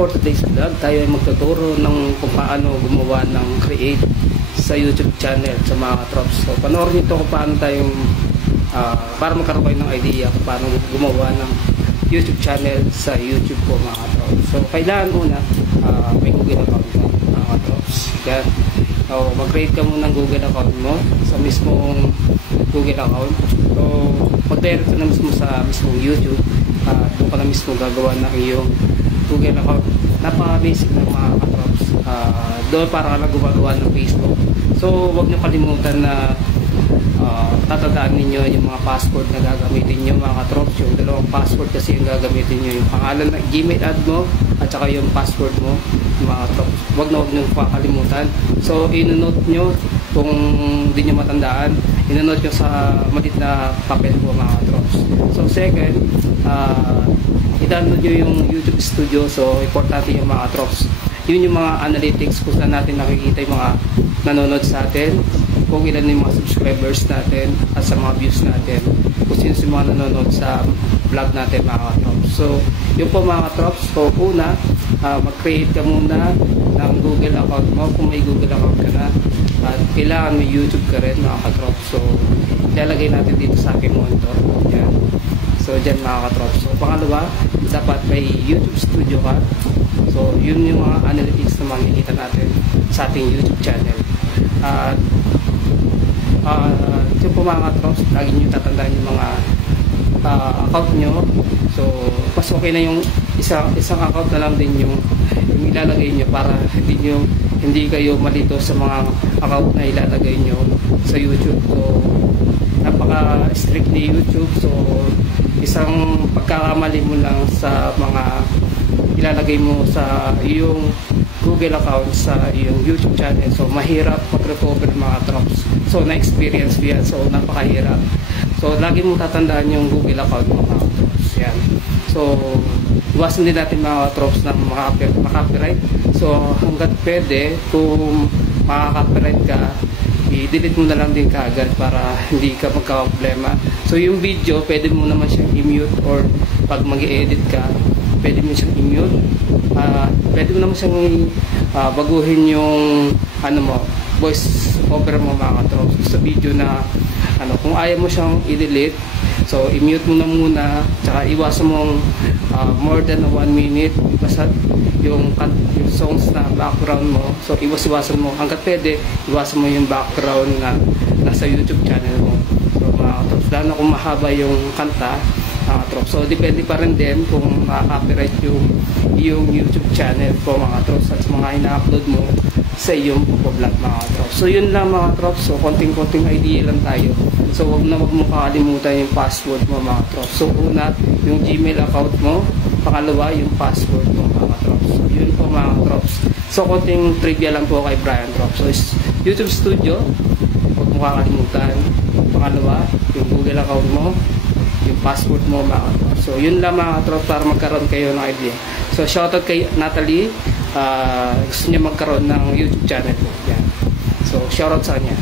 For today's vlog, tayo ay magtuturo ng kung paano gumawa ng create sa YouTube channel sa mga trops. So, panoorin nito kung paano tayong para magkaroon kayo ng idea kung paano gumawa ng YouTube channel sa YouTube po mga trops. So, kailangan muna may Google account mo mga trops. Yan. So, mag-create ka muna ng Google account mo sa mismong Google account. So, mag-direct ka na mismo sa mismong YouTube. Doon ka na mismo gagawa ng iyong Google account. Napaka-basic ng mga katrops. Doon para ka gumagawa ng Facebook. So, huwag nyo kalimutan na tatandaan ninyo yung mga password na gagamitin nyo mga katrops. Yung dalawang password kasi yung gagamitin nyo. Yung pangalan ng Gmail ad mo at saka yung password mo mga katrops. Huwag nyo kakalimutan. So, inonote nyo kung hindi nyo matandaan. Inonote nyo sa malit na papel po mga katrops. So, second, i-download nyo yung YouTube Studio. So, importante yung mga trops. Yun yung mga analytics kung saan natin nakikita yung mga nanonood sa atin, kung ilan yung mga subscribers natin at sa mga views natin, kung sino yung mga nanonood sa vlog natin mga trops. So, yun po mga trops. So, una, mag-create ka muna ng Google account mo kung may Google account ka na. At kailangan may YouTube ka rin mga katrops. So, ilalagay natin dito sa aking monitor. Yan. So, dyan mga katrops. So, pangalawa, dapat may YouTube Studio ka. So, yun yung mga analytics na makikita natin sa ating YouTube channel. Yun po mga katrops, lagi nyo tatandaan yung mga account nyo. So, mas okay na yung isang account na lang din yung ilalagay nyo para hindi kayo malito sa mga account na ilalagay nyo sa YouTube. So, napaka-strict ni YouTube. So, isang pagkakamali mo lang sa mga ilalagay mo sa iyong Google account sa iyong YouTube channel. So, mahirap mag-recover mga trops. So, na-experience ko yan. So, napakahirap. So, lagi mong tatandaan yung Google account mo mga trops. Yan. So, iwasan din natin mga trops na makaka-copyright. So, hanggat pwede, kung makaka-copyright ka, i-delete mo na lang din kaagad para hindi ka magka-problema. So, yung video, pwede mo naman siyang i-mute or pag mag-i-edit ka, pwede mo siyang i-mute. Pwede mo naman siyang baguhin yung voice over mo mga katrops sa video na kung ayaw mo siyang i-delete, so i-mute mo na muna, tsaka iwasan mong more than 1 minute basta yung songs na background mo. So iwasan mo hanggat pwede, iwasan mo yung background na nasa YouTube channel mo. So mga katrops, lalo na kung mahaba yung kanta mga trops. So, depende pa rin din kung makaka-copyright yung YouTube channel po mga trops at mga ina-upload mo sa iyong vlog mga trops. So, yun lang mga trops. So, konting-konting idea lang tayo. So, huwag mo kakalimutan yung password mo mga trops. So, una, yung Gmail account mo. Pangalawa, yung password mo mga trops. So, yun po mga trops. So, konting trivia lang po kay Brian Trops. So, YouTube Studio, huwag mo kakalimutan. Pangalawa, yung Google account mo, yung password mo mga trops. So yun lang mga trops para magkaroon kayo ng idea. So shoutout kay Natalie, gusto niya magkaroon ng YouTube channel po. Yan. So shoutout sa kanya.